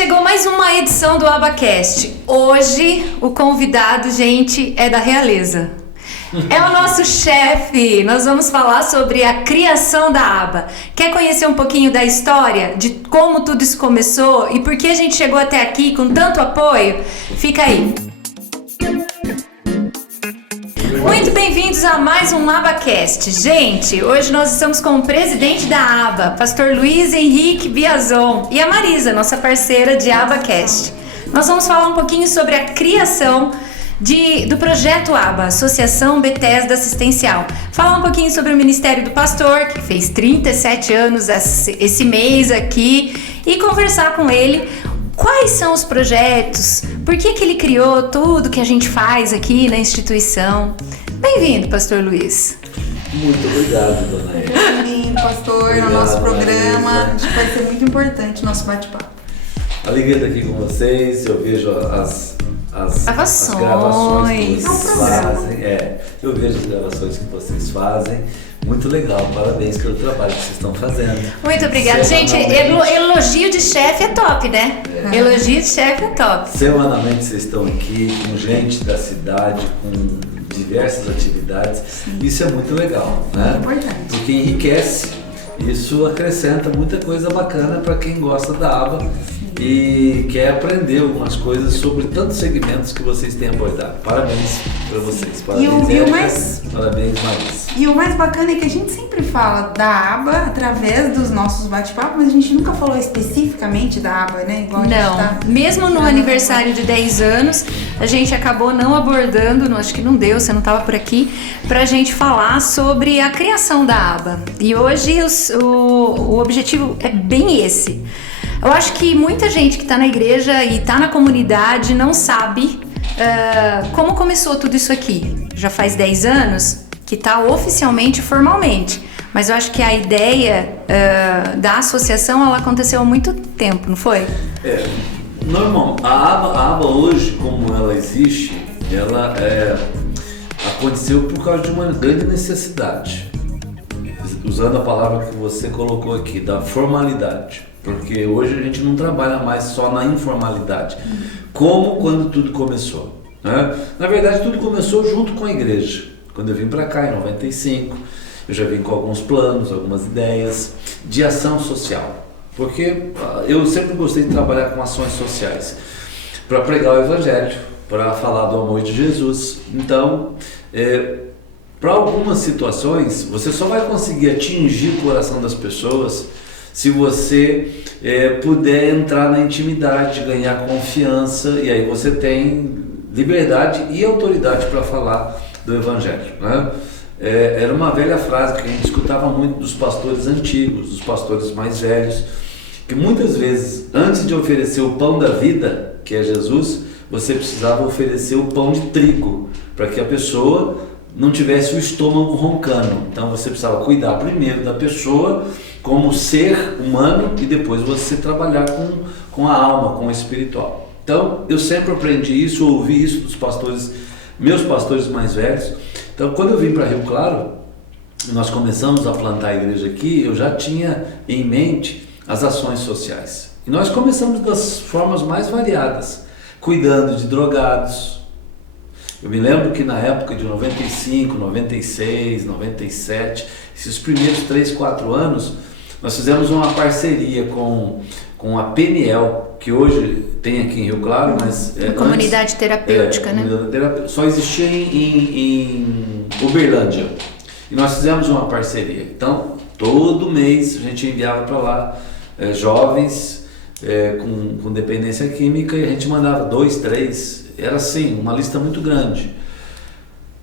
chegou mais uma edição do AbaCast. Hoje o convidado, gente, é da realeza. É o nosso chefe. Nós vamos falar sobre a criação da Aba. Quer conhecer um pouquinho da história, de como tudo isso começou e por que a gente chegou até aqui com tanto apoio? Fica aí. Muito bem-vindos a mais um AbaCast. Gente, hoje nós estamos com o presidente da Aba, pastor Luiz Henrique Biazon, e a Marisa, nossa parceira de AbaCast. Nós vamos falar um pouquinho sobre a criação do projeto Aba, Associação Bethesda Assistencial. Falar um pouquinho sobre o Ministério do Pastor, que fez 37 anos esse mês aqui, e conversar com ele quais são os projetos, por que ele criou tudo que a gente faz aqui na instituição. Bem-vindo, pastor Luiz. Muito obrigado, dona Eva. Bem-vindo, pastor, Obrigado, no nosso programa. Marisa. Acho que vai ser muito importante o nosso bate-papo. Alegria estar aqui com vocês. Eu vejo as Gravações. gravações que É um vocês programa. fazem. Eu vejo as gravações que vocês fazem. Muito legal, parabéns pelo trabalho que vocês estão fazendo. Muito obrigada. Gente, elogio de chefe é top, né? Elogio de chefe é top. Semanalmente vocês estão aqui com gente da cidade, com diversas atividades. Isso é muito legal, né? Muito importante. Porque enriquece, isso acrescenta muita coisa bacana para quem gosta da Aba e quer aprender algumas coisas sobre tantos segmentos que vocês têm abordado. Parabéns para vocês. Parabéns, Érica. Parabéns, Marisa. E o mais bacana é que a gente sempre fala da Aba através dos nossos bate-papos, mas a gente nunca falou especificamente da Aba, né? Igual a gente Não, mesmo no aniversário de 10 anos, a gente acabou não abordando, acho que não deu, você não estava por aqui, pra gente falar sobre a criação da Aba. E hoje o objetivo é bem esse. Eu acho que muita gente que está na igreja e está na comunidade não sabe como começou tudo isso aqui. Já faz 10 anos que está oficialmente, formalmente. Mas eu acho que a ideia da associação ela aconteceu há muito tempo, não foi? Normal. A aba hoje, como ela existe, ela aconteceu por causa de uma grande necessidade. Usando a palavra que você colocou aqui, da formalidade. Porque hoje a gente não trabalha mais só na informalidade, como quando tudo começou, né? Na verdade, tudo começou junto com a igreja. Quando eu vim para cá em 95, eu já vim com alguns planos, algumas ideias de ação social. Porque eu sempre gostei de trabalhar com ações sociais, para pregar o evangelho, para falar do amor de Jesus. Então, para algumas situações, você só vai conseguir atingir o coração das pessoas se você puder entrar na intimidade, ganhar confiança, e aí você tem liberdade e autoridade para falar do Evangelho, né? Era uma velha frase que a gente escutava muito dos pastores antigos, dos pastores mais velhos, que muitas vezes, antes de oferecer o pão da vida, que é Jesus, você precisava oferecer o pão de trigo, para que a pessoa não tivesse o estômago roncando. Então você precisava cuidar primeiro da pessoa como ser humano e depois você trabalhar com a alma, com o espiritual. Então eu sempre aprendi isso, ouvi isso dos pastores, meus pastores mais velhos. Então quando eu vim para Rio Claro, nós começamos a plantar a igreja aqui, eu já tinha em mente as ações sociais. E nós começamos das formas mais variadas, cuidando de drogados. Eu me lembro que na época de 95, 96, 97, esses primeiros 3, 4 anos, nós fizemos uma parceria com a Peniel, que hoje tem aqui em Rio Claro, mas Comunidade terapêutica, né? Só existia em Uberlândia. E nós fizemos uma parceria. Então, todo mês a gente enviava para lá jovens com dependência química e a gente mandava 2, 3, era assim, uma lista muito grande.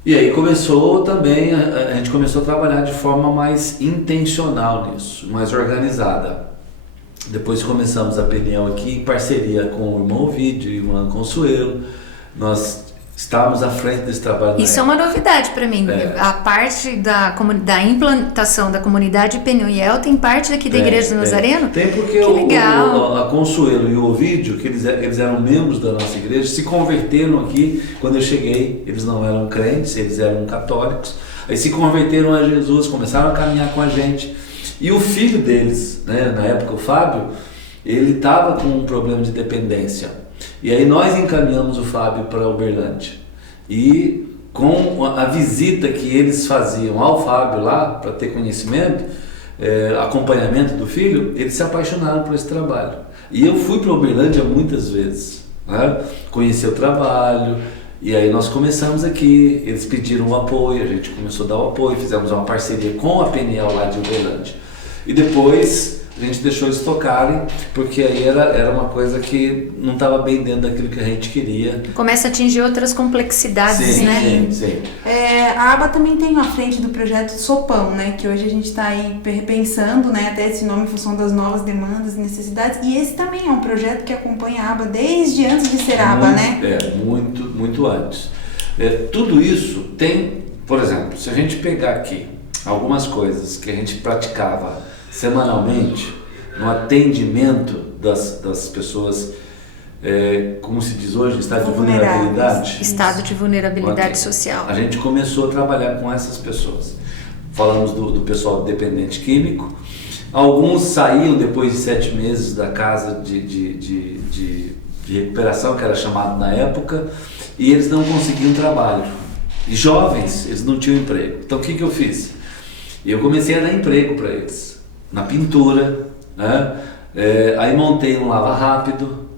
E aí começou também, a gente começou a trabalhar de forma mais intencional nisso, mais organizada. Depois começamos a Peniel aqui em parceria com o irmão Ovidio e o irmão Consuelo. Nós estávamos à frente desse trabalho. Isso é uma novidade para mim. A parte da implantação da comunidade Peniel tem parte daqui da Igreja do Nazareno? Tem porque a Consuelo e o Ovidio, que eles eram membros da nossa igreja, se converteram aqui quando eu cheguei. Eles não eram crentes, eles eram católicos. Aí se converteram a Jesus, começaram a caminhar com a gente. E o filho deles, né, na época o Fábio, ele estava com um problema de dependência. E aí nós encaminhamos o Fábio para Uberlândia. E com a visita que eles faziam ao Fábio lá, para ter conhecimento, acompanhamento do filho, eles se apaixonaram por esse trabalho. E eu fui para Uberlândia muitas vezes, né? Conheci o trabalho, e aí nós começamos aqui, eles pediram o apoio, a gente começou a dar o apoio, fizemos uma parceria com a PNL lá de Uberlândia. E depois a gente deixou eles tocarem, porque aí era uma coisa que não estava bem dentro daquilo que a gente queria. Começa a atingir outras complexidades, sim, né? Sim. A aba também tem à frente do projeto Sopão, né? Que hoje a gente está aí repensando, né? Até esse nome em função das novas demandas e necessidades. E esse também é um projeto que acompanha a aba desde antes de ser aba, né? Muito antes. Tudo isso tem, por exemplo, se a gente pegar aqui algumas coisas que a gente praticava semanalmente no atendimento das pessoas, como se diz hoje, estado de vulnerabilidade. Estado de vulnerabilidade social. A gente começou a trabalhar com essas pessoas. Falamos do pessoal dependente químico. Alguns saíam depois de 7 meses da casa de recuperação, que era chamado na época, e eles não conseguiam trabalho. E jovens, eles não tinham emprego. Então o que eu fiz? Eu comecei a dar emprego para eles. Na pintura, né? Aí montei um lava rápido.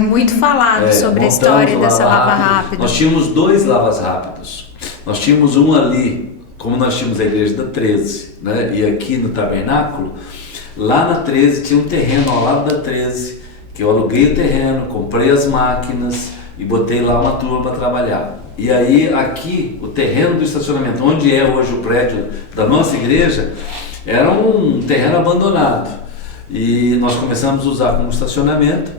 Muito falado sobre a história dessa lava rápido. Nós tínhamos 2 lavas rápidos. Nós tínhamos um ali, como nós tínhamos a igreja da 13, né? E aqui no tabernáculo, lá na 13 tinha um terreno ao lado da 13, que eu aluguei o terreno, comprei as máquinas e botei lá uma turma para trabalhar. E aí aqui, o terreno do estacionamento, onde é hoje o prédio da nossa igreja, era um terreno abandonado, e nós começamos a usar como estacionamento,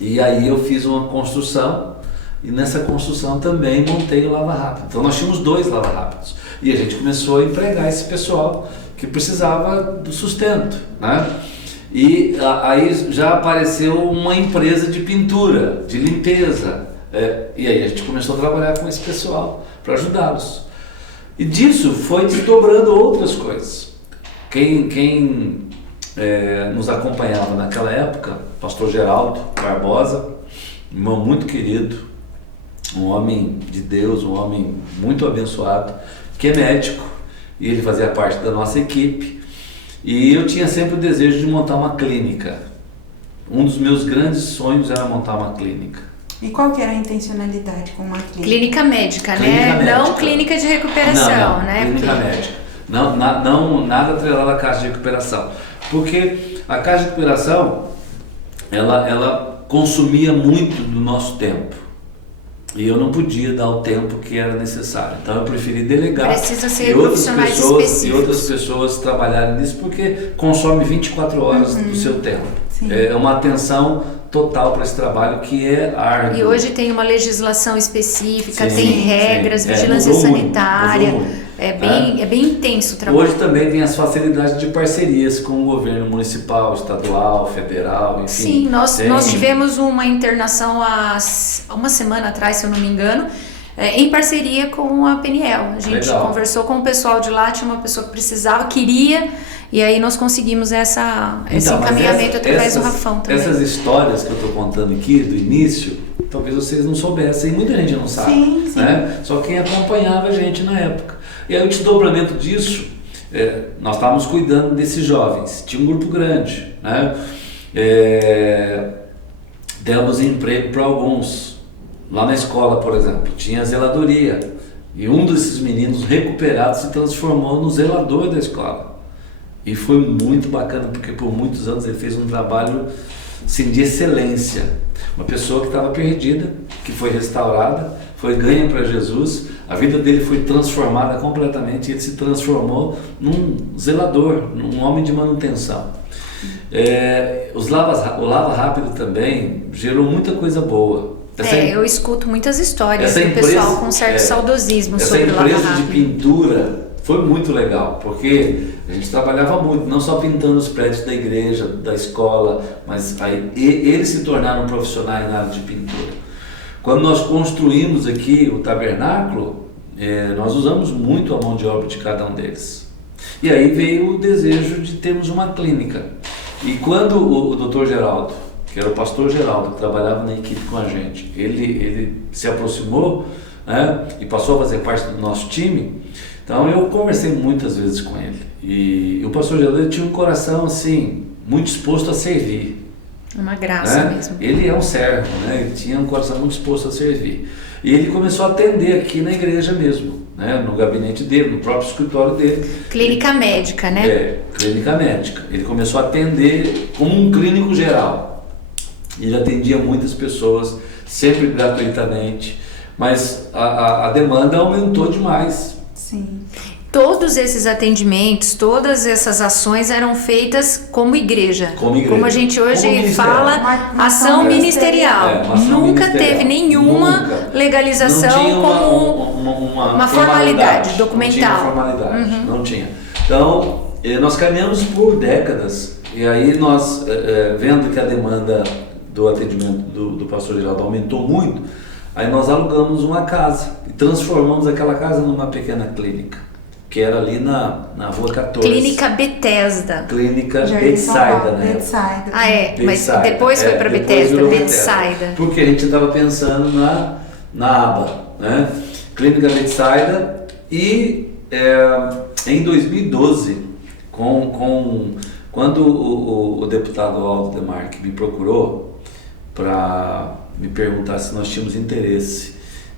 e aí eu fiz uma construção, e nessa construção também montei o lava rápido. Então nós tínhamos 2 lava rápidos, e a gente começou a empregar esse pessoal que precisava do sustento, né? E aí já apareceu uma empresa de pintura, de limpeza, e aí a gente começou a trabalhar com esse pessoal para ajudá-los, e disso foi desdobrando outras coisas. Quem nos acompanhava naquela época, pastor Geraldo Barbosa, irmão muito querido, um homem de Deus, um homem muito abençoado, que é médico, e ele fazia parte da nossa equipe, e eu tinha sempre o desejo de montar uma clínica. Um dos meus grandes sonhos era montar uma clínica. E qual que era a intencionalidade com uma clínica? Clínica médica, clínica né? Médica. Não clínica de recuperação, não, né? Clínica médica. Não, nada atrelado à Casa de Recuperação. Porque a Casa de Recuperação, ela consumia muito do nosso tempo. E eu não podia dar o tempo que era necessário. Então eu preferi delegar. Precisa ser profissionais específicos. E outras pessoas trabalharem nisso, porque consome 24 horas do seu tempo. Sim. É uma atenção total para esse trabalho que é árduo. E hoje tem uma legislação específica, Sim, tem regras, sim. vigilância Mudou muito, sanitária. mudou muito. É bem intenso o trabalho. Hoje também tem as facilidades de parcerias com o governo municipal, estadual, federal, enfim. Sim, nós tivemos uma internação há uma semana atrás, se eu não me engano, em parceria com a PNL. A gente conversou com o pessoal de lá, tinha uma pessoa que precisava, queria, e aí nós conseguimos esse encaminhamento através do Rafão também. Essas histórias que eu estou contando aqui, do início, talvez vocês não soubessem, muita gente não sabe. Sim. Né? Só quem acompanhava a gente na época. E aí o desdobramento disso, nós estávamos cuidando desses jovens, tinha um grupo grande, né? Demos emprego para alguns, lá na escola, por exemplo, tinha zeladoria, e um desses meninos recuperados se transformou no zelador da escola, e foi muito bacana, porque por muitos anos ele fez um trabalho assim, de excelência, uma pessoa que estava perdida, que foi restaurada, foi ganha para Jesus, a vida dele foi transformada completamente, ele se transformou num zelador, num homem de manutenção. O Lava Rápido também gerou muita coisa boa. Eu escuto muitas histórias do pessoal com certo saudosismo sobre o Lava Rápido. Essa empresa de pintura foi muito legal, porque a gente trabalhava muito, não só pintando os prédios da igreja, da escola, mas aí eles se tornaram profissionais na área de pintura. Quando nós construímos aqui o tabernáculo, nós usamos muito a mão de obra de cada um deles. E aí veio o desejo de termos uma clínica. E quando o Dr. Geraldo, que era o pastor Geraldo, que trabalhava na equipe com a gente, ele se aproximou, né, e passou a fazer parte do nosso time, então eu conversei muitas vezes com ele. E o pastor Geraldo, ele tinha um coração assim, muito disposto a servir. Uma graça, né? mesmo. Ele é um servo, né? Ele tinha um coração muito disposto a servir. E ele começou a atender aqui na igreja mesmo, né? No gabinete dele, no próprio escritório dele. Clínica médica, né? Clínica médica. Ele começou a atender como um clínico geral. Ele atendia muitas pessoas, sempre gratuitamente, mas a demanda aumentou demais. Sim. Todos esses atendimentos, todas essas ações eram feitas como igreja. Como a gente hoje fala, Uma ação ministerial. Uma ação Nunca ministerial. teve nenhuma Nunca. legalização não tinha como uma formalidade documental. Não tinha formalidade, não tinha. Então, nós caminhamos por décadas, e aí nós, vendo que a demanda do atendimento do pastor Geraldo aumentou muito, aí nós alugamos uma casa e transformamos aquela casa numa pequena clínica, que era ali na Rua 14. Clínica Bethesda. Clínica Jardim São Paulo, Betsaida, né? Betsaida. Ah, é, mas Betsaida. depois foi para Depois Bethesda, virou Betsaida. Porque a gente estava pensando na aba, né? Clínica Betsaida. E em 2012, quando o deputado Aldo Demarque me procurou para me perguntar se nós tínhamos interesse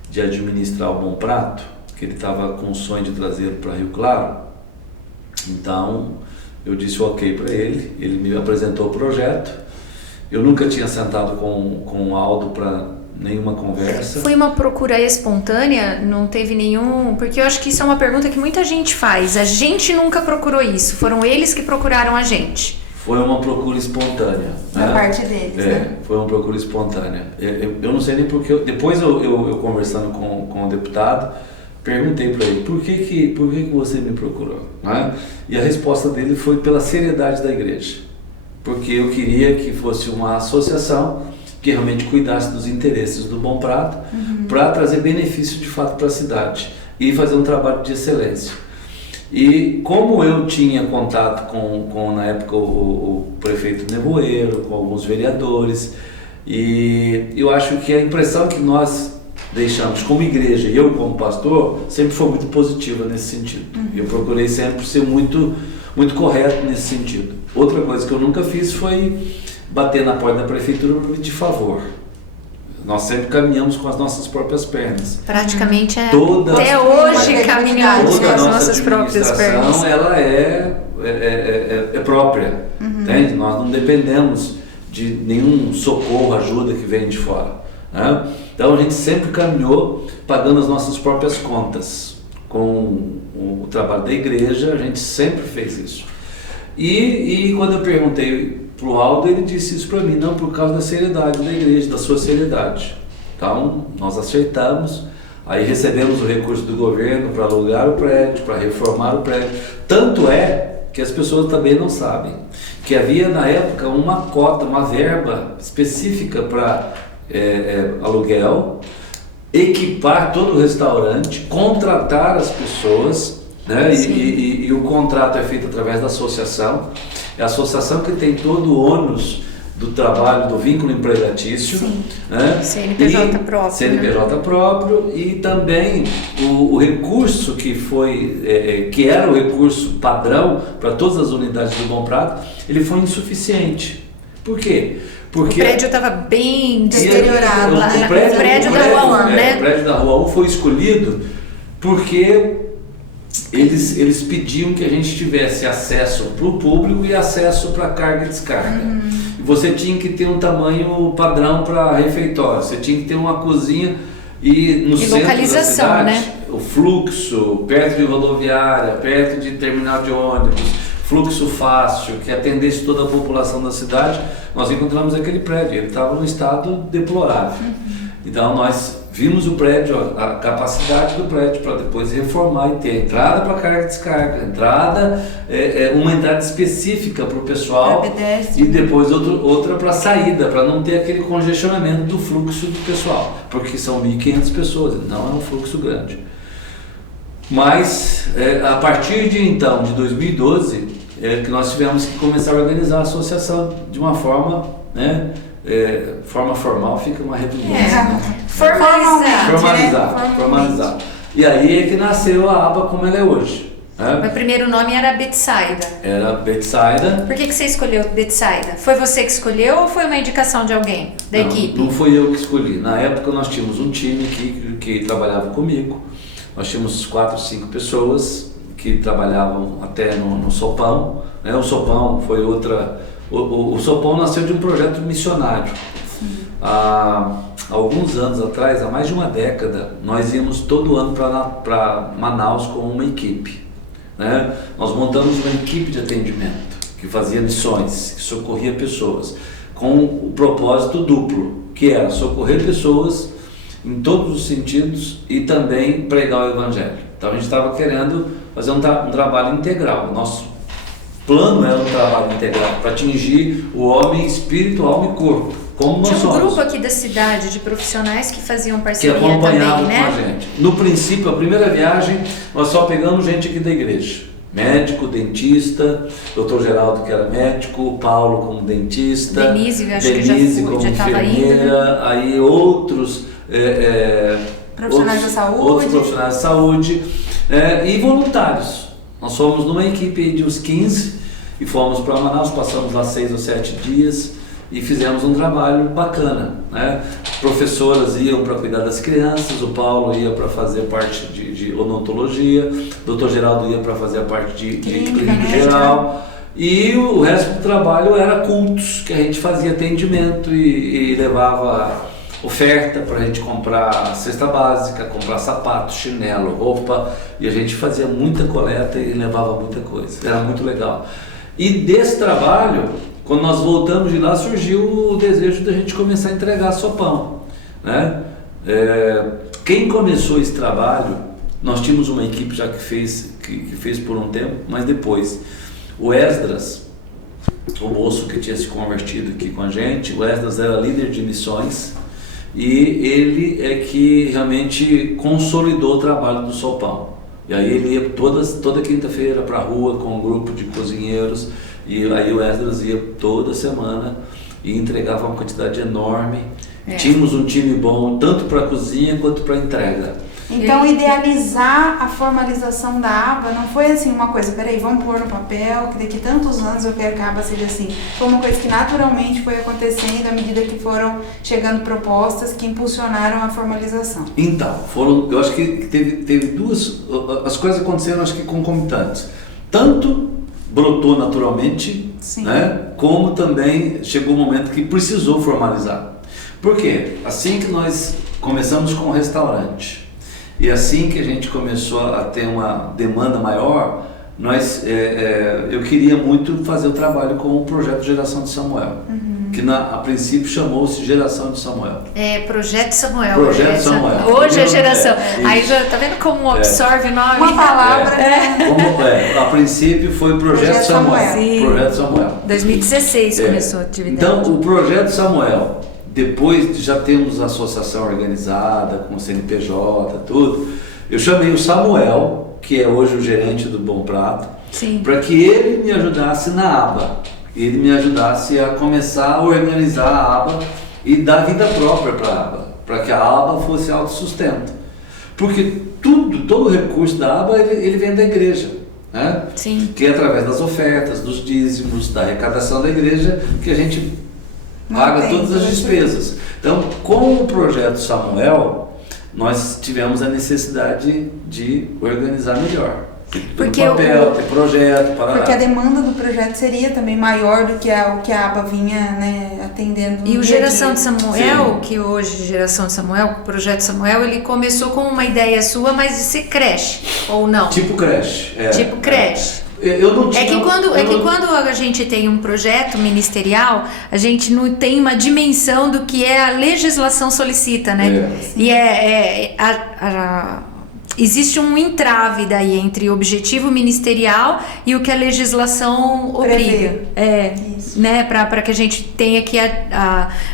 de administrar o Bom Prato, que ele estava com o sonho de trazê-lo para Rio Claro, então eu disse ok para ele, ele me apresentou o projeto. Eu nunca tinha sentado com o Aldo para nenhuma conversa. Foi uma procura espontânea? Não teve nenhum... Porque eu acho que isso é uma pergunta que muita gente faz. A gente nunca procurou isso, foram eles que procuraram a gente. Foi uma procura espontânea. Da parte deles, né? Foi uma procura espontânea. Eu não sei nem porque... Depois eu conversando com o deputado, perguntei para ele, por que você me procurou? Né? E a resposta dele foi pela seriedade da igreja. Porque eu queria que fosse uma associação que realmente cuidasse dos interesses do Bom Prato, para trazer benefício de fato para a cidade e fazer um trabalho de excelência. E como eu tinha contato com na época, o prefeito Nevoeiro, com alguns vereadores, e eu acho que a impressão que nós deixamos como igreja e eu como pastor sempre foi muito positiva nesse sentido. Eu procurei sempre ser muito correto nesse sentido. Outra coisa que eu nunca fiz foi bater na porta da prefeitura para pedir favor. Nós sempre caminhamos com as nossas próprias pernas. Praticamente Toda, até hoje caminhamos com toda as a nossas próprias pernas. administração, ela é própria, entende? Nós não dependemos de nenhum socorro, ajuda que vem de fora, né? Então a gente sempre caminhou pagando as nossas próprias contas. Com o trabalho da igreja, a gente sempre fez isso. E quando eu perguntei para o Aldo, ele disse isso para mim, não, por causa da seriedade da igreja, da sua seriedade. Então, nós aceitamos, aí recebemos o recurso do governo para alugar o prédio, para reformar o prédio. Tanto é que as pessoas também não sabem que havia na época uma cota, uma verba específica para aluguel, equipar todo o restaurante, contratar as pessoas, né? E o contrato é feito através da associação. É a associação que tem todo o ônus do trabalho, do vínculo empregatício, né? CNPJ próprio. CNPJ próprio, e também o recurso que era o recurso padrão para todas as unidades do Bom Prato, ele foi insuficiente. Por quê? Porque o prédio estava bem deteriorado lá. O prédio da Rua 1, né? O prédio da Rua 1 foi escolhido porque eles pediam que a gente tivesse acesso para o público e acesso para carga e descarga. E você tinha que ter um tamanho padrão para refeitório, você tinha que ter uma cozinha e no centro da cidade, né? O fluxo, perto de rodoviária, perto de terminal de ônibus, fluxo fácil, que atendesse toda a população da cidade. Nós encontramos aquele prédio, ele estava num estado deplorável. Então nós vimos o prédio, a capacidade do prédio para depois reformar e ter entrada para carga e descarga, uma entrada específica para o pessoal e depois outra para saída, para não ter aquele congestionamento do fluxo do pessoal, porque são 1.500 pessoas, não é um fluxo grande. Mas a partir de 2012, que nós tivemos que começar a organizar a associação de uma forma, né, forma formal fica uma redundância. Formalizar. E aí é que nasceu a aba como ela é hoje. Meu primeiro nome era Betsaida. Era Betsaida. Por que você escolheu Betsaida? Foi você que escolheu ou foi uma indicação de alguém da equipe? Não fui eu que escolhi. Na época nós tínhamos um time que trabalhava comigo. Nós tínhamos 4, 5 pessoas que trabalhavam até no Sopão. Né? O Sopão foi outra... O Sopão nasceu de um projeto missionário. Há alguns anos atrás, há mais de uma década, nós íamos todo ano para Manaus com uma equipe. Né? Nós montamos uma equipe de atendimento que fazia missões, que socorria pessoas, com o propósito duplo, que era socorrer pessoas em todos os sentidos e também pregar o Evangelho. Então a gente estava querendo fazer um trabalho integral. Nosso plano era um trabalho integral para atingir o homem espírito, alma e corpo. Como nós somos. Tinha um grupo aqui da cidade de profissionais que faziam parceria que acompanhavam também, né? com a gente. No princípio, a primeira viagem, nós só pegamos gente aqui da igreja. Médico, dentista, Dr. Geraldo que era médico, Paulo como dentista, Denise, eu acho que como já estava enfermeira, indo, né? aí outros profissionais da saúde, outros profissionais de saúde e voluntários. Nós fomos numa equipe de uns 15 e fomos para Manaus, passamos lá 6 ou 7 dias e fizemos um trabalho bacana, né? Professoras iam para cuidar das crianças, o Paulo ia para fazer parte de odontologia, o Dr. Geraldo ia para fazer a parte de clínica geral, e o resto do trabalho era cultos, que a gente fazia atendimento e levava oferta para a gente comprar cesta básica, comprar sapato, chinelo, roupa, e a gente fazia muita coleta e levava muita coisa, era muito legal. E desse trabalho, quando nós voltamos de lá, surgiu o desejo da gente começar a entregar sopão, né? Quem começou esse trabalho, nós tínhamos uma equipe já que fez por um tempo, mas depois o Esdras, o moço que tinha se convertido aqui com a gente, o Esdras era líder de missões e ele é que realmente consolidou o trabalho do sopão. E aí ele ia toda quinta-feira para a rua com um grupo de cozinheiros. E aí o Esdras ia toda semana e entregava uma quantidade enorme. Tínhamos um time bom, tanto para a cozinha quanto para a entrega. Então, idealizar a formalização da aba não foi assim uma coisa, peraí, vamos pôr no papel, que daqui a tantos anos eu quero que a aba seja assim. Foi uma coisa que naturalmente foi acontecendo à medida que foram chegando propostas que impulsionaram a formalização. Então, eu acho que teve duas, as coisas aconteceram acho que concomitantes. Tanto brotou naturalmente, né? Como também chegou o momento que precisou formalizar. Por quê? Assim que nós começamos com o restaurante e assim que a gente começou a ter uma demanda maior, eu queria muito fazer o trabalho com o projeto Geração de Samuel, que a princípio chamou-se Geração de Samuel. Projeto Samuel. Projeto Samuel. Hoje é geração. Aí já tá vendo como absorve o nome? Uma palavra. A princípio foi Projeto Samuel. Sim. Projeto Samuel. 2016 começou a atividade. Então, o Projeto Samuel, depois de já termos a associação organizada, com o CNPJ, tudo, eu chamei o Samuel, que é hoje o gerente do Bom Prato, para que ele me ajudasse na aba. Ele me ajudasse a começar a organizar a aba e dar vida própria para a aba, para que a aba fosse autossustento. Porque todo o recurso da aba ele vem da igreja, né? Sim. Que é através das ofertas, dos dízimos, da arrecadação da igreja que a gente paga todas as despesas. Então, com o projeto Samuel, nós tivemos a necessidade de organizar melhor. Porque ter projeto, parará. Porque a demanda do projeto seria também maior do que o que a aba vinha, né, atendendo. E o Geração de Samuel, que hoje Geração de Samuel, o projeto Samuel, ele começou com uma ideia sua, mas de ser creche, ou não? Tipo creche. Tipo creche. Eu não tinha, que quando a gente tem um projeto ministerial, a gente não tem uma dimensão do que a legislação solicita, né? E existe um entrave daí entre o objetivo ministerial e o que a legislação obriga. Né? Para que a gente tenha que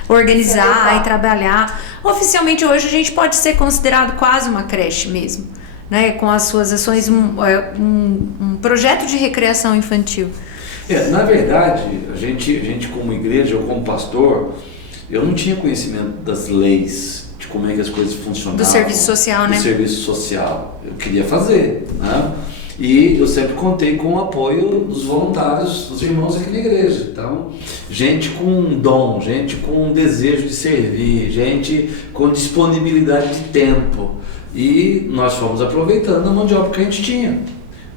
organizar e trabalhar. Oficialmente hoje a gente pode ser considerado quase uma creche mesmo, né? Com as suas ações, um projeto de recreação infantil. Na verdade, a gente como igreja, eu como pastor, eu não tinha conhecimento das leis, de como é que as coisas funcionavam. Do serviço social, né? Do serviço social. Eu queria fazer, né? E eu sempre contei com o apoio dos voluntários, dos irmãos aqui na igreja. Então, gente com dom, gente com desejo de servir, gente com disponibilidade de tempo. E nós fomos aproveitando a mão de obra que a gente tinha,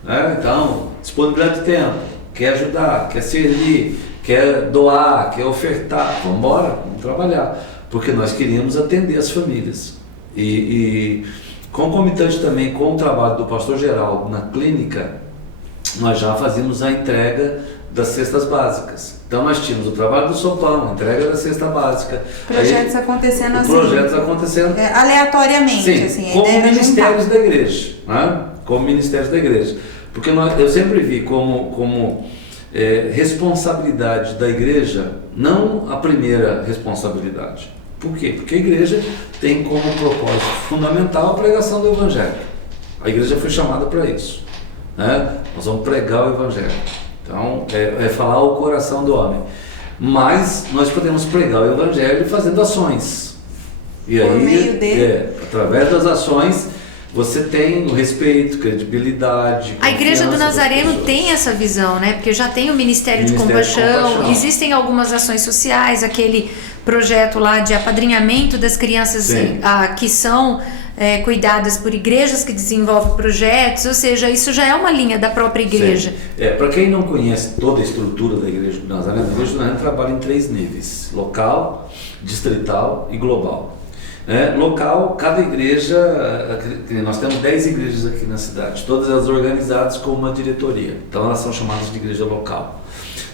né? Então, disponibilidade de tempo, quer ajudar, quer servir, quer doar, quer ofertar, vamos embora, vamos trabalhar, porque nós queríamos atender as famílias. E concomitante também com o trabalho do pastor Geraldo na clínica, nós já fazíamos a entrega das cestas básicas. Então nós tínhamos o trabalho do sopão, a entrega da cesta básica. Projetos acontecendo assim. Projetos acontecendo aleatoriamente, sim, assim. Como ministérios da igreja, né? Como ministérios da igreja. Porque eu sempre vi como responsabilidade da igreja, não a primeira responsabilidade. Por quê? Porque a igreja tem como propósito fundamental a pregação do Evangelho. A igreja foi chamada para isso, né? Nós vamos pregar o Evangelho. Então, é falar o coração do homem. Mas nós podemos pregar o Evangelho fazendo ações. E por aí, meio dele. através das ações, você tem o respeito, credibilidade. A Igreja do Nazareno tem essa visão, né? Porque já tem o Ministério de Compaixão, existem algumas ações sociais, aquele projeto lá de apadrinhamento das crianças que são cuidadas por igrejas que desenvolvem projetos, ou seja, isso já é uma linha da própria igreja. Para quem não conhece toda a estrutura da Igreja do Nazareno, a Igreja do Nazareno trabalha em 3 níveis: local, distrital e global. Local, cada igreja, nós temos 10 igrejas aqui na cidade, todas elas organizadas com uma diretoria, então elas são chamadas de igreja local.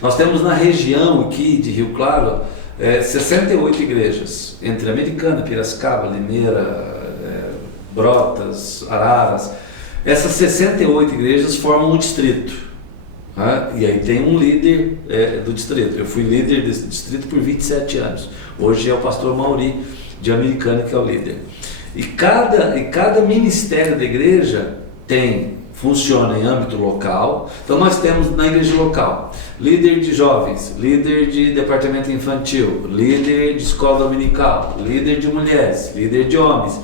Nós temos na região aqui de Rio Claro 68 igrejas, entre Americana, Piracicaba, Limeira, Brotas, Araras. Essas 68 igrejas formam um distrito, né? E aí tem um líder do distrito. Eu fui líder desse distrito por 27 anos, hoje é o pastor Mauri de Americana que é o líder. E cada ministério da igreja funciona em âmbito local. Então nós temos na igreja local líder de jovens, líder de departamento infantil, líder de escola dominical, líder de mulheres, líder de homens.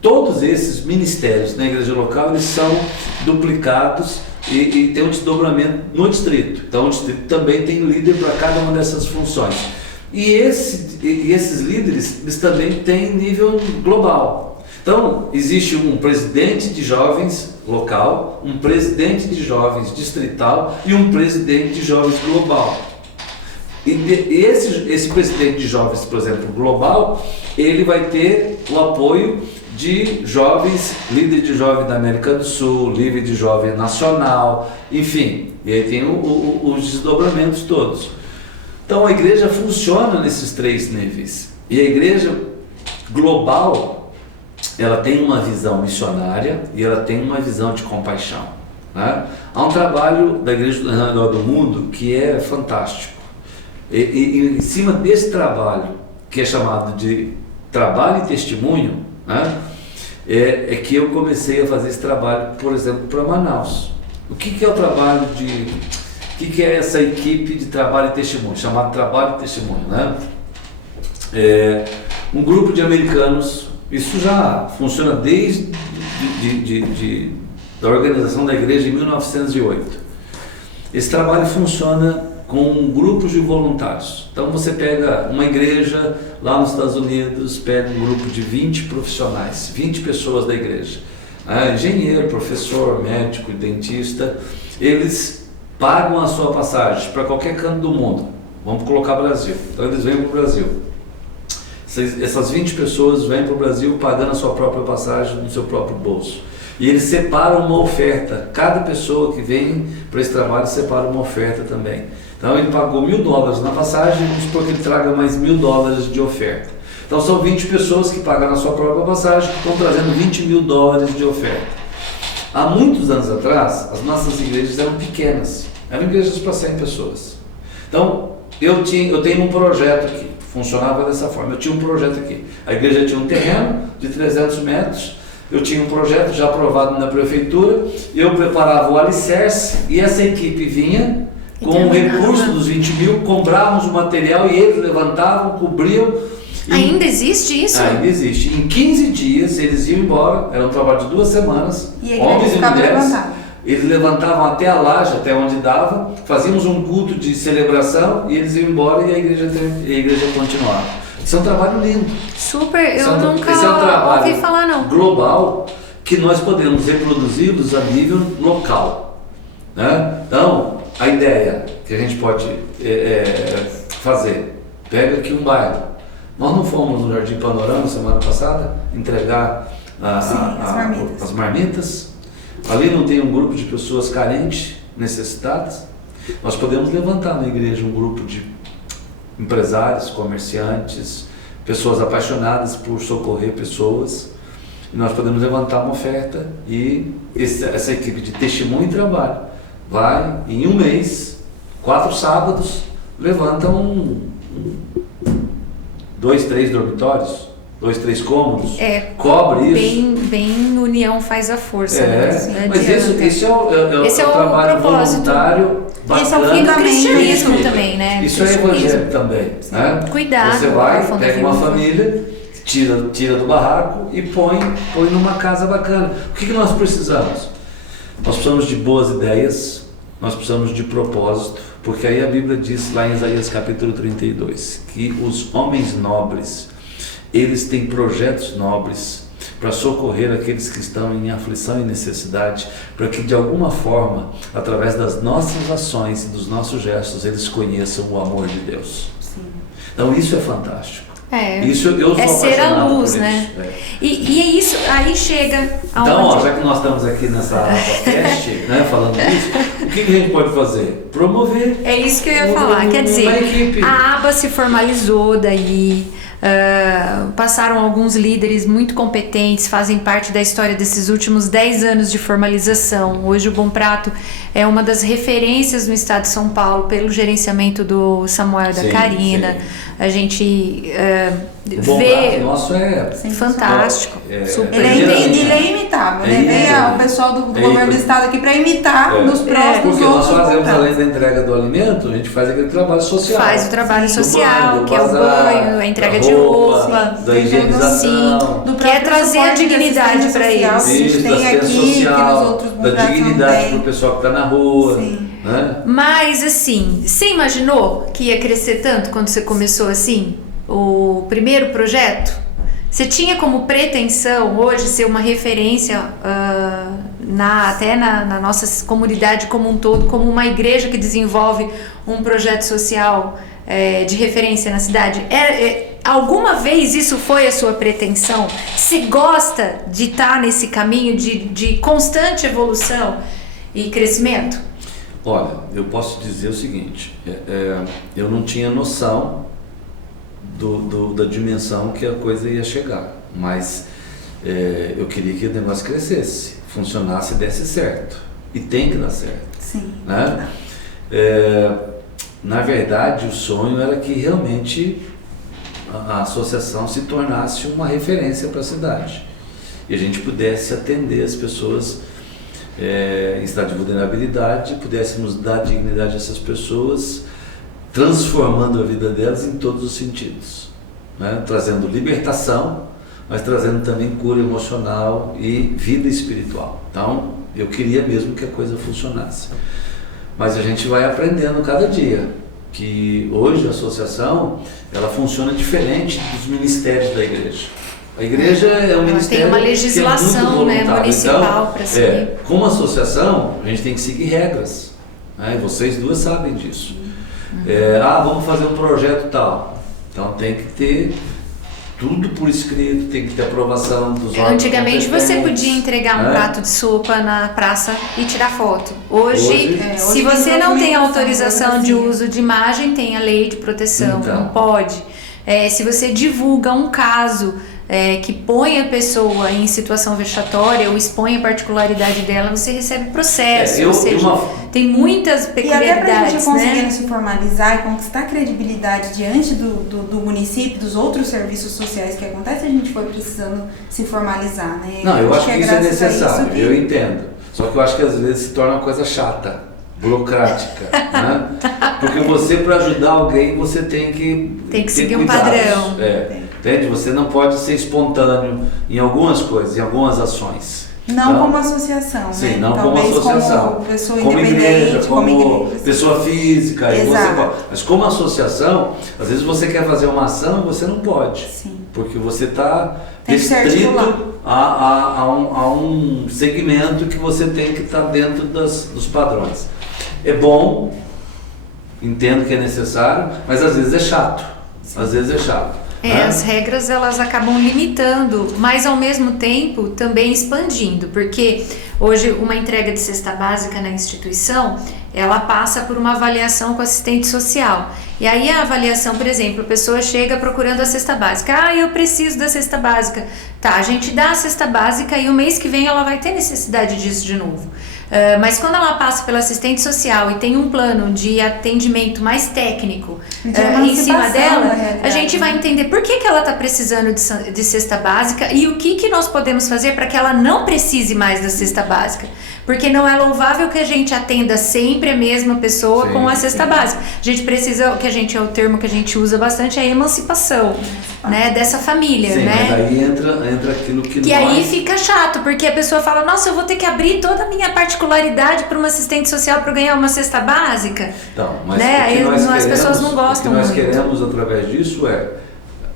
Todos esses ministérios na igreja local, eles são duplicados e tem um desdobramento no distrito. Então o distrito também tem líder para cada uma dessas funções. E esses líderes, eles também têm nível global. Então, existe um presidente de jovens local, um presidente de jovens distrital e um presidente de jovens global. E esse presidente de jovens, por exemplo, global, ele vai ter o apoio de jovens, líder de jovem da América do Sul, líder de jovem nacional, enfim, e aí tem os desdobramentos todos. Então a igreja funciona nesses 3 níveis. E a igreja global, ela tem uma visão missionária e ela tem uma visão de compaixão, né? Há um trabalho da Igreja do Redor do Mundo que é fantástico. E em cima desse trabalho, que é chamado de trabalho e testemunho, né? É que eu comecei a fazer esse trabalho, por exemplo, para Manaus. O que é o trabalho o que é essa equipe de trabalho e testemunho, chamado trabalho e testemunho, né? Um grupo de americanos, isso já funciona desde da organização da igreja em 1908. Esse trabalho funciona com grupos de voluntários. Então você pega uma igreja lá nos Estados Unidos, pega um grupo de 20 profissionais, 20 pessoas da igreja, engenheiro, professor, médico, dentista, eles pagam a sua passagem para qualquer canto do mundo. Vamos colocar Brasil. Então eles vêm para o Brasil. Essas 20 pessoas vêm para o Brasil pagando a sua própria passagem no seu próprio bolso. E eles separam uma oferta. Cada pessoa que vem para esse trabalho separa uma oferta também. Então ele pagou $1.000 na passagem, vamos supor que ele traga mais $1.000 de oferta. Então são 20 pessoas que pagam a sua própria passagem, que estão trazendo $20.000 de oferta. Há muitos anos atrás, as nossas igrejas eram pequenas, eram igrejas para 100 pessoas. Então, eu tenho um projeto aqui, funcionava dessa forma. Eu tinha um projeto aqui. A igreja tinha um terreno de 300 metros, eu tinha um projeto já aprovado na prefeitura, eu preparava o alicerce e essa equipe vinha, Com o recurso dos 20 mil, comprávamos o material e eles levantavam, cobriam. Ainda existe isso? Ainda existe. Em 15 dias eles iam embora, era um trabalho de 2 semanas, E a homens e ficava mulheres. levantada. Eles levantavam até a laje, até onde dava, fazíamos um culto de celebração e eles iam embora e a igreja continuava. Isso é um trabalho lindo. Super, Esse é eu um- nunca esse é um trabalho ouvi falar não. global que nós podemos reproduzi-los a nível local, né? Então, a ideia que a gente pode fazer, pega aqui um bairro. Nós não fomos no Jardim Panorama semana passada entregar as marmitas. Ali não tem um grupo de pessoas carentes, necessitadas. Nós podemos levantar na igreja um grupo de empresários, comerciantes, pessoas apaixonadas por socorrer pessoas. E nós podemos levantar uma oferta e essa equipe de testemunho e trabalho vai, em um mês, 4 sábados, levanta 2, 3 dormitórios, 2, 3 cômodos, cobre isso. Bem união faz a força. Né? Mas esse é o trabalho voluntário bacana. Esse é o fim do cristianismo também, né? Isso é evangelho também, né? Cuidado. Você vai, pega uma família, tira do barraco e põe numa casa bacana. O que nós precisamos? Nós precisamos de boas ideias, nós precisamos de propósito, porque aí a Bíblia diz lá em Isaías capítulo 32, que os homens nobres, eles têm projetos nobres para socorrer aqueles que estão em aflição e necessidade, para que de alguma forma, através das nossas ações e dos nossos gestos, eles conheçam o amor de Deus. Sim. Então isso é fantástico. Isso eu sou ser a luz, por né? isso. E é isso, aí chega aonde... Então, já que nós estamos aqui nessa podcast, né, falando disso, o que a gente pode fazer? Promover. É isso que eu ia falar, quer dizer, a aba se formalizou daí, passaram alguns líderes muito competentes, fazem parte da história desses últimos 10 anos de formalização. Hoje o Bom Prato é uma das referências no estado de São Paulo pelo gerenciamento do Samuel e da Karina. Sim. A gente o Bom Prato nosso é fantástico. Super. Ele é imitável, né? Veio o pessoal do governo do estado aqui para imitar nos próximos porque outros. Nós fazemos, além da entrega do alimento, a gente faz aquele trabalho social. Faz o trabalho social, banho, que é o banho, a entrega de roupa, da higienização, do que é trazer a dignidade para eles. A gente tem aqui, que nos outros da dignidade para o pessoal que está na rua. Sim. Né? Mas assim, você imaginou que ia crescer tanto quando você começou assim? O primeiro projeto? Você tinha como pretensão hoje ser uma referência até na nossa comunidade como um todo, como uma igreja que desenvolve um projeto social de referência na cidade? Alguma vez isso foi a sua pretensão? Você gosta de estar nesse caminho de constante evolução e crescimento? Olha, eu posso dizer o seguinte, eu não tinha noção da dimensão que a coisa ia chegar, mas eu queria que o negócio crescesse, funcionasse e desse certo, e tem que dar certo. Sim. Né? Na verdade, o sonho era que realmente a associação se tornasse uma referência para a cidade, e a gente pudesse atender as pessoas em estado de vulnerabilidade, pudéssemos dar dignidade a essas pessoas, transformando a vida delas em todos os sentidos, né? Trazendo libertação, mas trazendo também cura emocional e vida espiritual. Então, eu queria mesmo que a coisa funcionasse. Mas a gente vai aprendendo cada dia, que hoje a associação, ela funciona diferente dos ministérios da igreja. A igreja é um ministério tem uma legislação, que é muito municipal então, para seguir. Como associação, a gente tem que seguir regras, né? E vocês duas sabem disso. Vamos fazer um projeto tal. Então tem que ter tudo por escrito, tem que ter aprovação dos órgãos. Antigamente você podia entregar um prato de sopa na praça e tirar foto. Hoje se você não tem autorização de uso de imagem, tem a lei de proteção, então, não pode. Se você divulga um caso que põe a pessoa em situação vexatória ou expõe a particularidade dela, você recebe processo. Ou seja, tem muitas peculiaridades. E até pra gente conseguir se formalizar e conquistar credibilidade diante do município, dos outros serviços sociais que acontecem, a gente foi precisando se formalizar, né? Não, eu acho que isso é necessário, eu entendo. Só que eu acho que às vezes se torna uma coisa chata. burocrática, né? Porque você, para ajudar alguém, você tem que seguir um cuidados. padrão. Entende? Você não pode ser espontâneo em algumas coisas, em algumas ações. Não Então, como associação, sim, né? não Talvez como associação. Como pessoa como independente, igreja, como pessoa física. E você Exato. pode. Mas como associação, às vezes você quer fazer uma ação e você não pode. Sim. Porque você está Tem que se restrito articular. a um segmento que você tem que estar dentro dos padrões. É bom, entendo que é necessário, mas às vezes é chato. Às vezes é chato. Né? As regras elas acabam limitando, mas ao mesmo tempo também expandindo, porque hoje uma entrega de cesta básica na instituição, ela passa por uma avaliação com assistente social. E aí a avaliação, por exemplo, a pessoa chega procurando a cesta básica. Eu preciso da cesta básica. Tá, a gente dá a cesta básica e o mês que vem ela vai ter necessidade disso de novo. Mas quando ela passa pela assistente social e tem um plano de atendimento mais técnico em cima dela, a gente vai entender por que ela está precisando de cesta básica e o que nós podemos fazer para que ela não precise mais da cesta básica. Porque não é louvável que a gente atenda sempre a mesma pessoa com a cesta básica. A gente precisa, o termo que a gente usa bastante é a emancipação, né, dessa família, sim, né? Mas aí entra aquilo que aí fica chato, porque a pessoa fala, nossa, eu vou ter que abrir toda a minha particularidade para uma assistente social para ganhar uma cesta básica. Então, mas né? As pessoas não gostam muito. O que nós queremos através disso é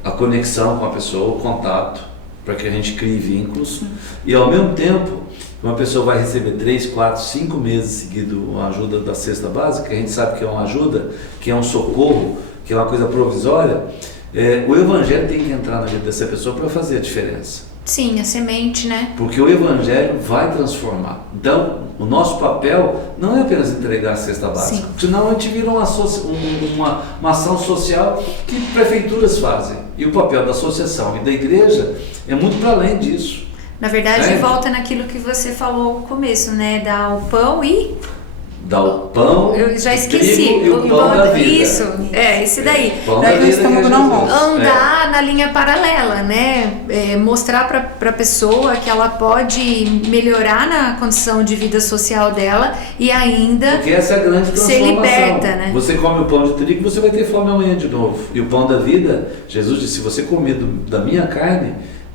a conexão com a pessoa, o contato, para que a gente crie vínculos. E ao mesmo tempo, uma pessoa vai receber 3, 4, 5 meses seguido uma ajuda da cesta básica, a gente sabe que é uma ajuda, que é um socorro, que é uma coisa provisória. O evangelho tem que entrar na vida dessa pessoa para fazer a diferença. Sim, a semente, né? Porque o evangelho vai transformar. Então, o nosso papel não é apenas entregar a cesta básica, Sim. senão a gente vira uma ação social que prefeituras fazem. E o papel da associação e da igreja é muito para além disso. Na verdade, volta naquilo que você falou no começo, né? Dar o pão e... Dar o pão, eu já esqueci. E o pão da vida. Isso, esse daí. Pão da vida andar na linha paralela, né? Mostrar para a pessoa que ela pode melhorar na condição de vida social dela e ainda porque essa é a grande transformação. ser liberta, né? Você come o pão de trigo, você vai ter fome amanhã de novo. E o pão da vida, Jesus disse, se você comer da minha carne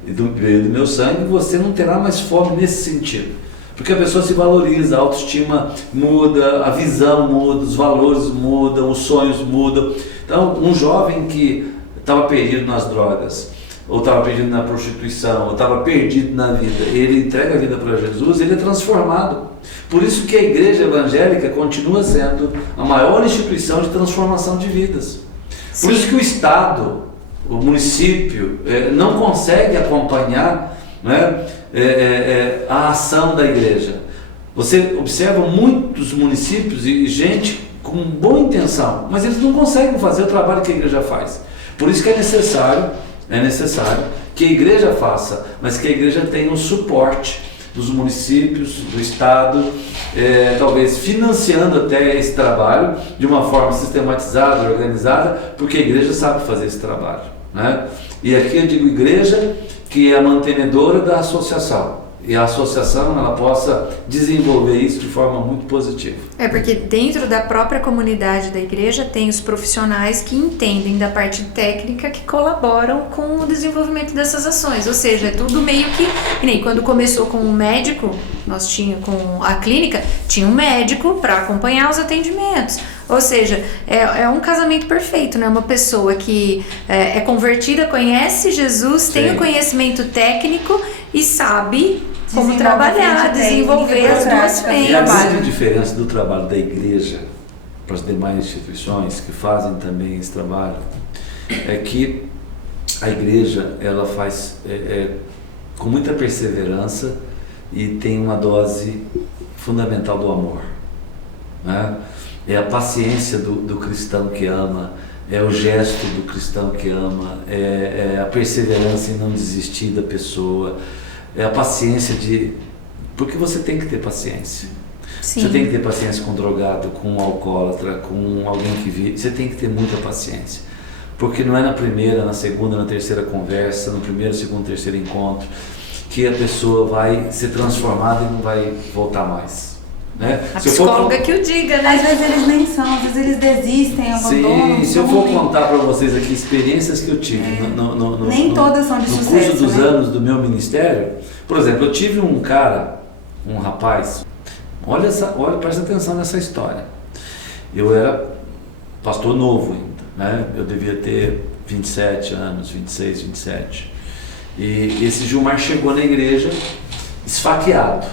e do meu sangue, você não terá mais fome nesse sentido. Porque a pessoa se valoriza, a autoestima muda, a visão muda, os valores mudam, os sonhos mudam. Então, um jovem que estava perdido nas drogas, ou estava perdido na prostituição, ou estava perdido na vida, ele entrega a vida para Jesus, ele é transformado. Por isso que a igreja evangélica continua sendo a maior instituição de transformação de vidas. Por isso que o Estado, o município, não consegue acompanhar, né, a ação da igreja. Você observa muitos municípios e gente com boa intenção, mas eles não conseguem fazer o trabalho que a igreja faz. Por isso que é necessário que a igreja faça, mas que a igreja tenha um suporte dos municípios, do Estado, talvez financiando até esse trabalho de uma forma sistematizada, organizada, porque a igreja sabe fazer esse trabalho, né? E aqui eu digo igreja, que é a mantenedora da associação. E a associação ela possa desenvolver isso de forma muito positiva. Porque dentro da própria comunidade da igreja tem os profissionais que entendem da parte técnica que colaboram com o desenvolvimento dessas ações. Ou seja, é tudo meio que nem quando começou com um médico, nós tinha com a clínica, tinha um médico para acompanhar os atendimentos. Ou seja, é um casamento perfeito, né? Uma pessoa que é convertida, conhece Jesus, Sim. tem o conhecimento técnico e sabe como trabalhar, desenvolver as duas frentes. E a grande diferença do trabalho da igreja para as demais instituições que fazem também esse trabalho é que a igreja ela faz com muita perseverança e tem uma dose fundamental do amor, né? É a paciência do cristão que ama, é o gesto do cristão que ama, é a perseverança em não desistir da pessoa, é a paciência porque você tem que ter paciência. Sim. Você tem que ter paciência com um drogado, com um alcoólatra, com alguém que vive. Você tem que ter muita paciência. Porque não é na primeira, na segunda, na terceira conversa, no primeiro, segundo, terceiro encontro, que a pessoa vai ser transformada e não vai voltar mais. Né? A psicóloga que o diga, né? Às vezes eles nem são, às vezes eles desistem, abandonam. Se eu for contar para vocês aqui experiências que eu tive nem todas são de no sucesso, curso dos né? anos do meu ministério, por exemplo, eu tive um cara, um rapaz, olha, presta atenção nessa história. Eu era pastor novo ainda, né? Eu devia ter 27 anos, 26, 27. E esse Gilmar chegou na igreja esfaqueado.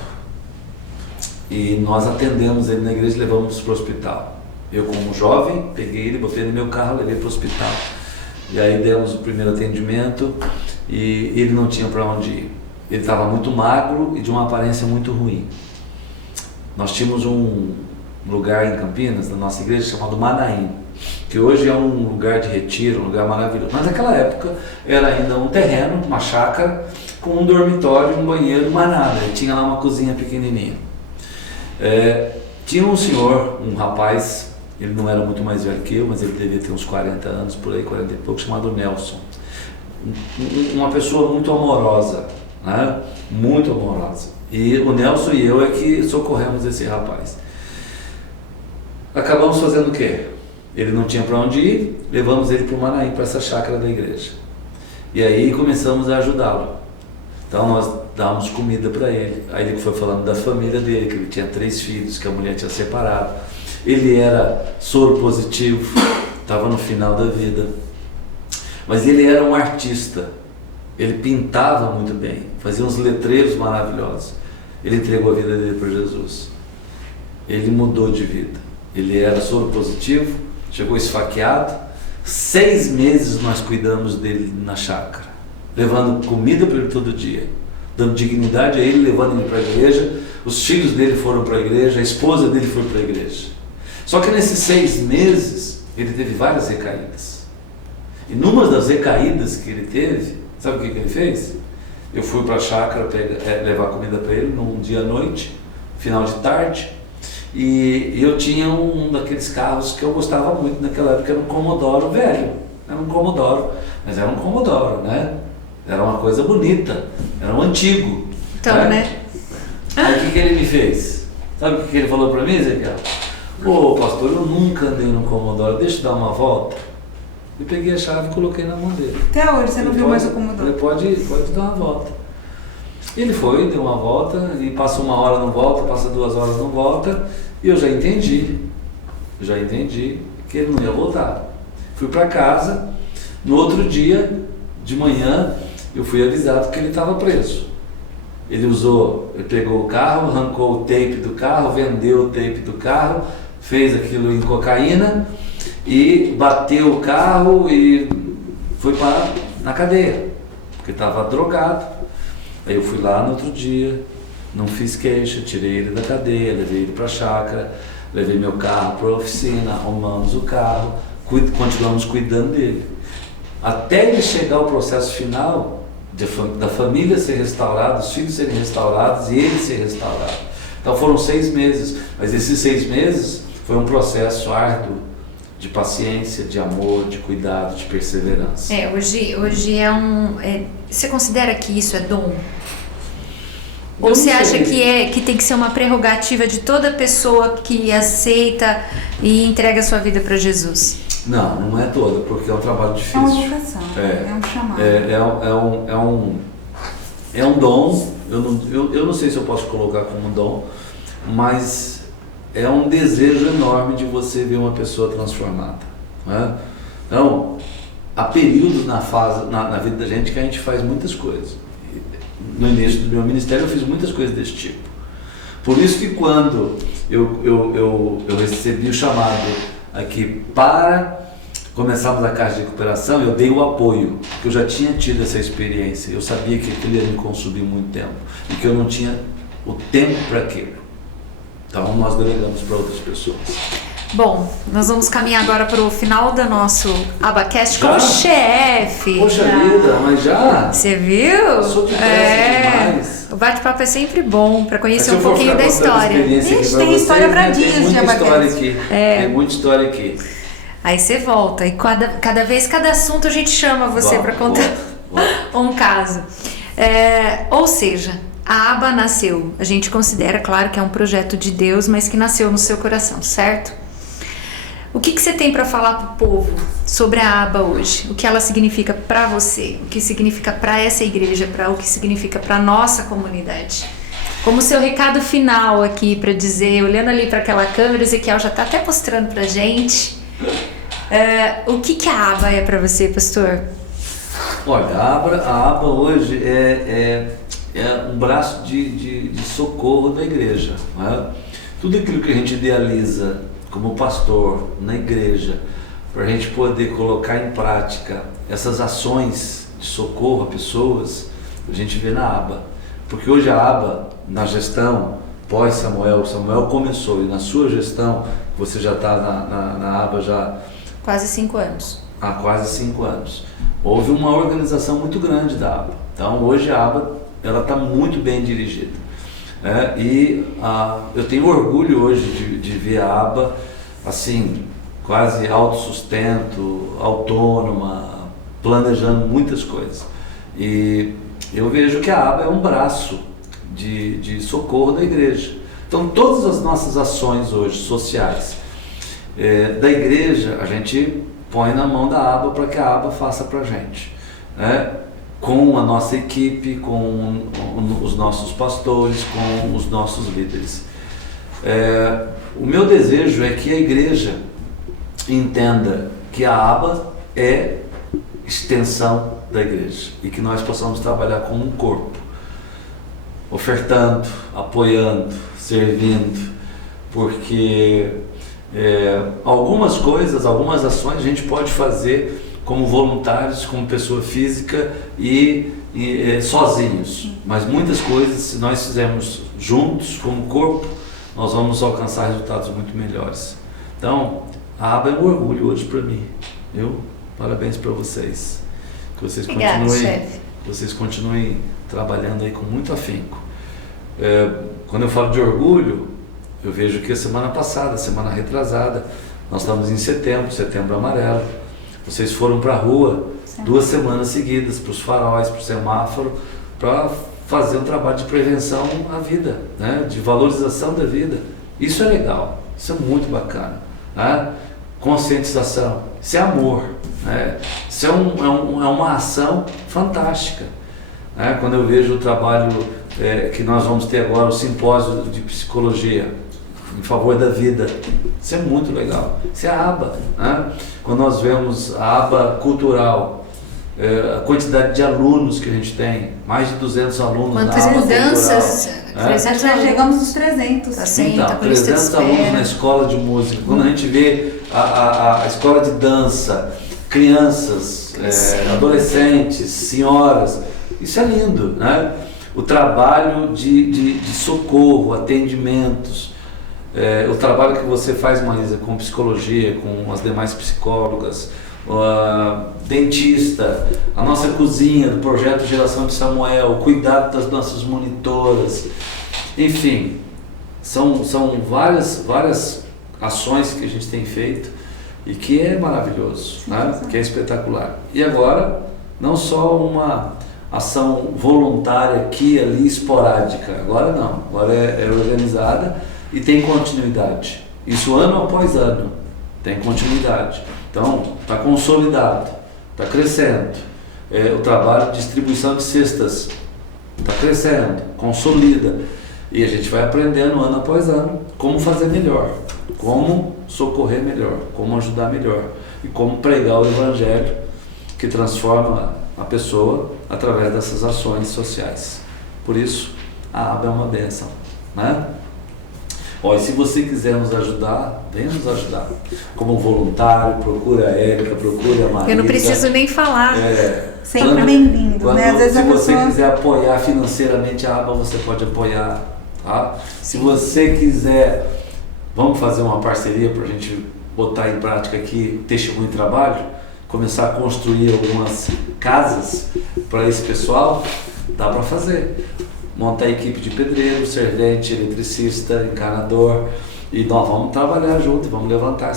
E nós atendemos ele na igreja e levamos para o hospital. Eu, como jovem, peguei ele, botei no meu carro, levei para o hospital. E aí demos o primeiro atendimento e ele não tinha para onde ir. Ele estava muito magro e de uma aparência muito ruim. Nós tínhamos um lugar em Campinas, na nossa igreja, chamado Manaim, que hoje é um lugar de retiro, um lugar maravilhoso. Mas naquela época era ainda um terreno, uma chácara, com um dormitório, um banheiro, mais nada. E tinha lá uma cozinha pequenininha. Tinha um senhor, um rapaz, ele não era muito mais velho que eu, mas ele devia ter uns 40 anos, por aí, 40 e pouco, chamado Nelson. Uma pessoa muito amorosa, né? Muito amorosa. E o Nelson e eu é que socorremos esse rapaz. Acabamos fazendo o quê? Ele não tinha para onde ir, levamos ele para o Manaim, para essa chácara da igreja. E aí começamos a ajudá-lo. Então nós dávamos comida para ele. Aí ele foi falando da família dele, que ele tinha 3 filhos, que a mulher tinha separado. Ele era soro positivo, estava no final da vida. Mas ele era um artista. Ele pintava muito bem, fazia uns letreiros maravilhosos. Ele entregou a vida dele para Jesus. Ele mudou de vida. Ele era soro positivo, chegou esfaqueado. 6 meses nós cuidamos dele na chácara, levando comida para ele todo dia, dando dignidade a ele, levando ele para a igreja. Os filhos dele foram para a igreja, a esposa dele foi para a igreja. Só que nesses 6 meses ele teve várias recaídas. E numa das recaídas que ele teve, sabe o que ele fez? Eu fui para a chácara levar comida para ele num dia à noite, final de tarde, e eu tinha um daqueles carros que eu gostava muito naquela época, era um Commodore velho. Era um Commodore, mas era um Commodore, né? Era uma coisa bonita, era um antigo. Então, né? Aí o que ele me fez? Sabe o que ele falou para mim, Ezequiel? Ô pastor, eu nunca andei no Commodore, deixa eu dar uma volta. Eu peguei a chave e coloquei na mão dele. Até hoje você não viu mais o Commodore? Ele pode dar uma volta. Ele foi, deu uma volta, e passa 1 hora não volta, passa 2 horas não volta, e eu já entendi que ele não ia voltar. Fui para casa, no outro dia, de manhã, eu fui avisado que ele estava preso. Ele pegou o carro, arrancou o tape do carro, vendeu o tape do carro, fez aquilo em cocaína, e bateu o carro e foi na cadeia, porque estava drogado. Aí eu fui lá no outro dia, não fiz queixa, tirei ele da cadeia, levei ele para a chácara, levei meu carro para a oficina, arrumamos o carro, continuamos cuidando dele. Até ele chegar ao processo final da família ser restaurada, os filhos serem restaurados e ele ser restaurado. Então foram 6 meses, mas esses 6 meses foi um processo árduo de paciência, de amor, de cuidado, de perseverança. Hoje você considera que isso é dom? Ou você acha que tem que ser uma prerrogativa de toda pessoa que aceita e entrega a sua vida para Jesus? Não é toda, porque é um trabalho difícil. É uma vocação, é um chamado. É um dom, eu não sei se eu posso colocar como dom, mas é um desejo enorme de você ver uma pessoa transformada, né? Então, há períodos na vida da gente que a gente faz muitas coisas. No início do meu ministério eu fiz muitas coisas desse tipo. Por isso que quando eu recebi o chamado aqui para começarmos a Casa de Recuperação, eu dei o apoio, porque eu já tinha tido essa experiência, eu sabia que aquilo ia me consumir muito tempo e que eu não tinha o tempo para aquilo. Então nós delegamos para outras pessoas. Bom, nós vamos caminhar agora para o final do nosso AbaCast com o chefe. Poxa vida, mas já? Você viu? Eu sou de demais. O bate-papo é sempre bom para conhecer um pouquinho da história. A gente tem história para dias de AbaCast. Tem muita história aqui. Aí você volta e cada assunto a gente chama você para contar um caso. Ou seja, a aba nasceu, a gente considera, claro, que é um projeto de Deus, mas que nasceu no seu coração, certo? O que você tem para falar para o povo sobre a aba hoje? O que ela significa para você? O que significa para essa igreja? O que significa para nossa comunidade? Como seu recado final aqui para dizer, olhando ali para aquela câmera, Ezequiel já está até mostrando para gente. O que a aba é para você, pastor? Olha, a aba hoje é um braço de socorro da igreja. Né? Tudo aquilo que a gente idealiza como pastor na igreja, para a gente poder colocar em prática essas ações de socorro a pessoas, a gente vê na aba. Porque hoje a aba, na gestão pós-Samuel, Samuel começou, e na sua gestão, você já está na aba já... Quase 5 anos. Há quase 5 anos. Houve uma organização muito grande da aba. Então hoje a aba está muito bem dirigida. Eu tenho orgulho hoje de ver a aba assim, quase autossustento, autônoma, planejando muitas coisas. E eu vejo que a aba é um braço de socorro da igreja. Então todas as nossas ações hoje sociais da igreja, a gente põe na mão da aba para que a aba faça para a gente. Com a nossa equipe, com os nossos pastores, com os nossos líderes. O meu desejo é que a igreja entenda que a aba é extensão da igreja e que nós possamos trabalhar como um corpo, ofertando, apoiando, servindo, porque algumas coisas, algumas ações a gente pode fazer como voluntários, como pessoa física e sozinhos, mas muitas coisas, se nós fizermos juntos como corpo, nós vamos alcançar resultados muito melhores. Então a aba é um orgulho hoje para mim, parabéns para vocês, que vocês continuem trabalhando aí com muito afinco. Quando eu falo de orgulho, eu vejo que a semana passada, semana retrasada, nós estamos em setembro amarelo. Vocês foram para a rua 2 semanas seguidas, para os faróis, para o semáforo, para fazer um trabalho de prevenção à vida, né? De valorização da vida. Isso é legal, isso é muito bacana. Né? Conscientização, isso é amor. Né? Isso é uma ação fantástica. Né? Quando eu vejo o trabalho que nós vamos ter agora, o simpósio de psicologia em favor da vida, isso é muito legal. Isso é a aba. Né? Quando nós vemos a aba cultural, a quantidade de alunos que a gente tem, mais de 200 alunos. Quantas mudanças? Já chegamos nos 300. Então, 300 alunos na escola de música. Quando a gente vê a escola de dança, crianças, adolescentes, senhoras, isso é lindo, né? O trabalho de socorro, atendimentos, o trabalho que você faz, Marisa, com psicologia, com as demais psicólogas, dentista, a nossa cozinha do projeto Geração de Samuel, o cuidado das nossas monitoras, enfim, são várias ações que a gente tem feito e que é maravilhoso, né? Que é espetacular. E agora, não só uma ação voluntária aqui, ali, esporádica, agora não, agora é organizada e tem continuidade. Isso ano após ano, tem continuidade. Então, está consolidado, está crescendo. O trabalho de distribuição de cestas está crescendo, consolida. E a gente vai aprendendo ano após ano como fazer melhor, como socorrer melhor, como ajudar melhor e como pregar o evangelho que transforma a pessoa através dessas ações sociais. Por isso, a aba é uma bênção, né? E se você quiser nos ajudar, venha nos ajudar. Como voluntário, procure a Érica, procure a Marisa. Eu não preciso nem falar. Sempre bem-vindo, né? Às vezes se você quiser apoiar financeiramente a aba, você pode apoiar. Tá? Se você quiser, vamos fazer uma parceria para a gente botar em prática aqui testemunho de trabalho, começar a construir algumas casas para esse pessoal, dá para fazer. Montar a equipe de pedreiro, servente, eletricista, encanador, e nós vamos trabalhar junto e vamos levantar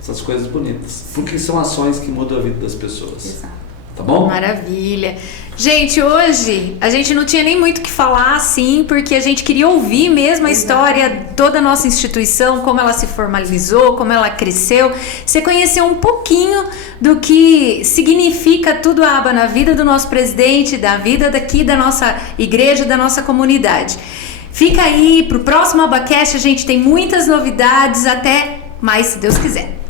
essas coisas bonitas, porque são ações que mudam a vida das pessoas. Exato. Tá bom? Maravilha. Gente, hoje a gente não tinha nem muito o que falar, assim, porque a gente queria ouvir mesmo a história, toda a nossa instituição, como ela se formalizou, como ela cresceu. Você conheceu um pouquinho do que significa tudo a aba na vida do nosso presidente, da vida daqui da nossa igreja, da nossa comunidade. Fica aí, pro próximo AbaCast a gente tem muitas novidades, até mais se Deus quiser.